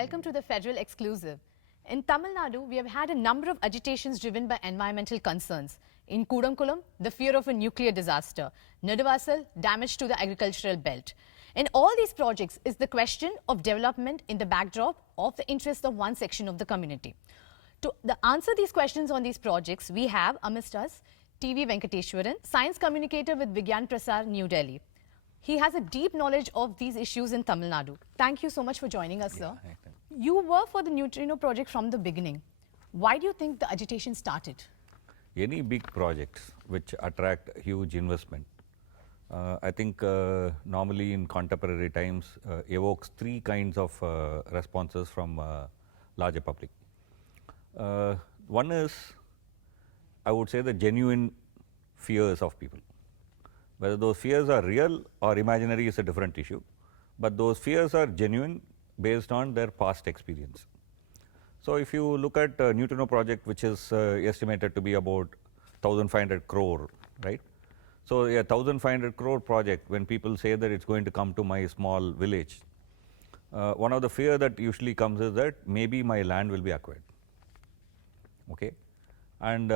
welcome to the Federal Exclusive. In Tamil Nadu, we have had a number of agitations driven by environmental concerns. In Kudamkulam, the fear of a nuclear disaster. Nedavasal, damage to the agricultural belt. In all these projects is the question of development in the backdrop of the interest of one section of the community. To answer these questions on these projects, we have amidst us TV Venkateswaran, Science Communicator with Vigyan Prasar, New Delhi. He has a deep knowledge of these issues in Tamil Nadu. Thank you so much for joining us, sir. You were for the neutrino project from the beginning. Why do you think the agitation started? Any big projects which attract huge investment, I think normally in contemporary times evokes three kinds of responses from larger public. One is, I would say, the genuine fears of people. Whether those fears are real or imaginary is a different issue, but those fears are genuine based on their past experience. So if you look at a neutrino project, which is estimated to be about 1,500 crore, right? So a 1,500 crore project, when people say that it's going to come to my small village, one of the fear that usually comes is that maybe my land will be acquired, okay? And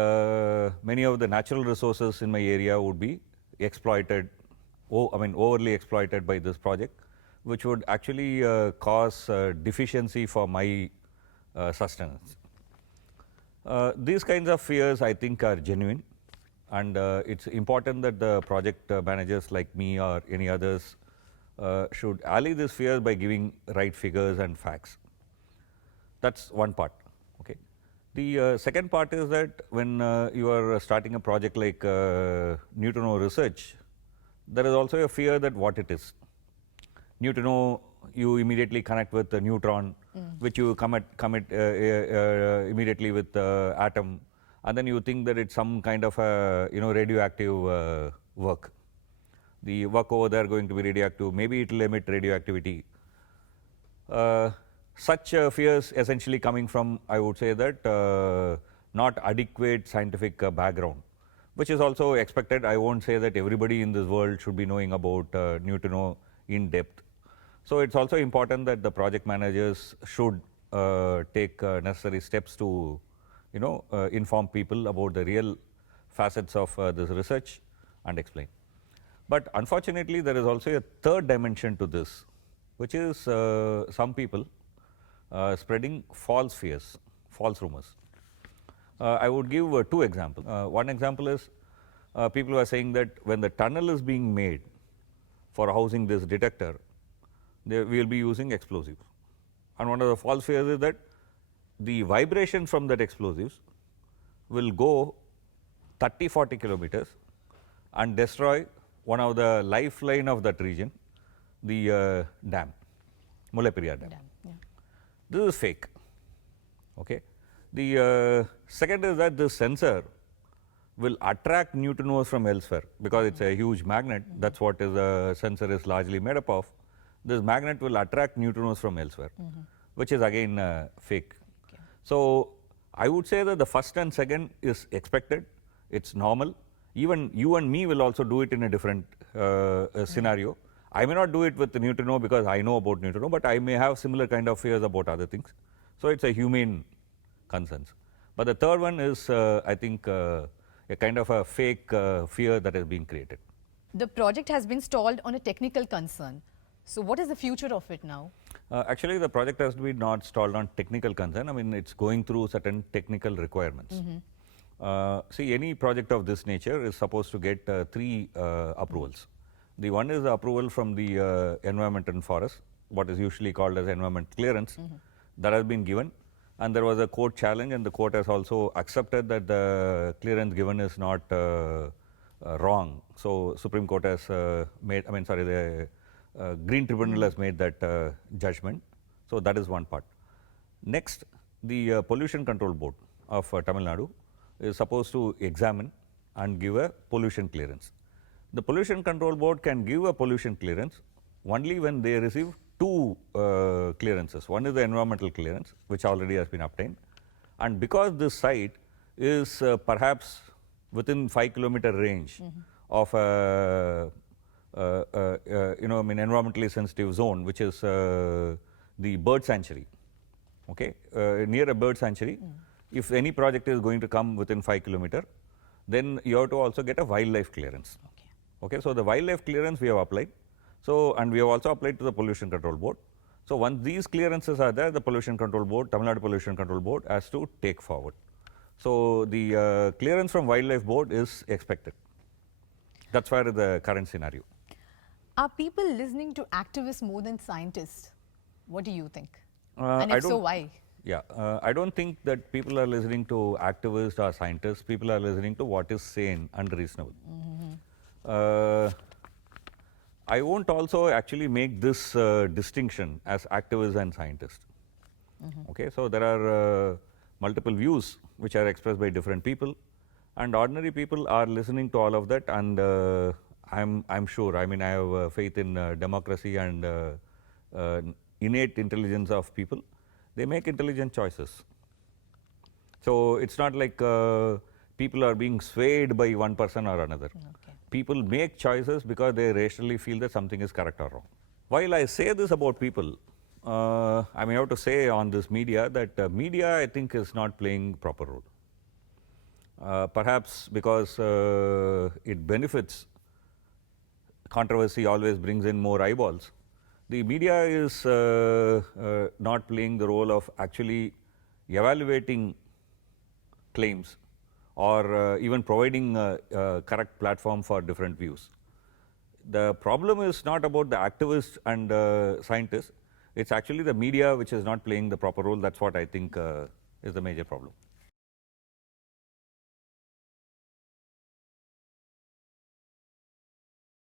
many of the natural resources in my area would be exploited, overly exploited by this project, which would actually cause deficiency for my sustenance. These kinds of fears, I think, are genuine, and it's important that the project managers like me or any others should allay these fears by giving right figures and facts. That's one part. Okay. The second part is that when you are starting a project like neutrino research, there is also a fear that what it is. Neutrino, you immediately connect with the neutron, which you commit immediately with the atom, and then you think that it's some kind of a radioactive work. The work over there going to be radioactive. Maybe it will emit radioactivity. Such fears essentially coming from, I would say that, not adequate scientific background, which is also expected. I won't say that everybody in this world should be knowing about neutrino in depth. So it's also important that the project managers should take necessary steps to, inform people about the real facets of this research and explain. But unfortunately, there is also a third dimension to this, which is some people spreading false fears, false rumors. I would give two examples. One example is people are saying that when the tunnel is being made for housing this detector, we will be using explosives. And one of the false fears is that the vibration from that explosives will go 30-40 kilometers and destroy one of the lifeline of that region, the dam, Mullaiperiya Dam. Yeah. This is fake. Okay. The second is that this sensor will attract neutrinos from elsewhere because it's a huge magnet. That's what the sensor is largely made up of. This magnet will attract neutrinos from elsewhere, which is again fake. Okay. So I would say that the first and second is expected. It's normal. Even you and me will also do it in a different scenario. I may not do it with the neutrino because I know about neutrino, but I may have similar kind of fears about other things. So it's a humane concerns. But the third one is, I think, a kind of a fake fear that has been created. The project has been stalled on a technical concern. So what is the future of it now? Actually, the project has been not stalled on technical concern. I mean, it's going through certain technical requirements. See, any project of this nature is supposed to get three approvals. The one is the approval from the Environment and Forest, what is usually called as environment clearance. That has been given, and there was a court challenge, and the court has also accepted that the clearance given is not wrong. So Supreme Court has made, the Green Tribunal has made that judgment. So that is one part. Next, the Pollution Control Board of Tamil Nadu is supposed to examine and give a pollution clearance. The Pollution Control Board can give a pollution clearance only when they receive two clearances. One is the environmental clearance, which already has been obtained, and because this site is perhaps within 5-kilometer range of environmentally sensitive zone, which is the bird sanctuary. okay, near a bird sanctuary. If any project is going to come within 5 kilometer, then you have to also get a wildlife clearance. Okay, so the wildlife clearance we have applied. So, and we have also applied to the Pollution Control Board. So, once these clearances are there, the Pollution Control Board, Tamil Nadu Pollution Control Board has to take forward. So, the clearance from Wildlife Board is expected. That's where the current scenario. Are people listening to activists more than scientists? What do you think? Uh, And I if so, don't- why? Yeah, I don't think that people are listening to activists or scientists. People are listening to what is sane and reasonable. I won't also actually make this distinction as activists and scientists. Okay, so there are multiple views which are expressed by different people, and ordinary people are listening to all of that. And I'm sure. I mean, I have faith in democracy and innate intelligence of people. They make intelligent choices. So it's not like people are being swayed by one person or another. People make choices because they rationally feel that something is correct or wrong. While I say this about people, I may have to say on this media that media, I think, is not playing proper role. Perhaps because it benefits, controversy always brings in more eyeballs. The media is not playing the role of actually evaluating claims or even providing a correct platform for different views. The problem is not about the activists and scientists, it's actually the media which is not playing the proper role. That's what I think is the major problem.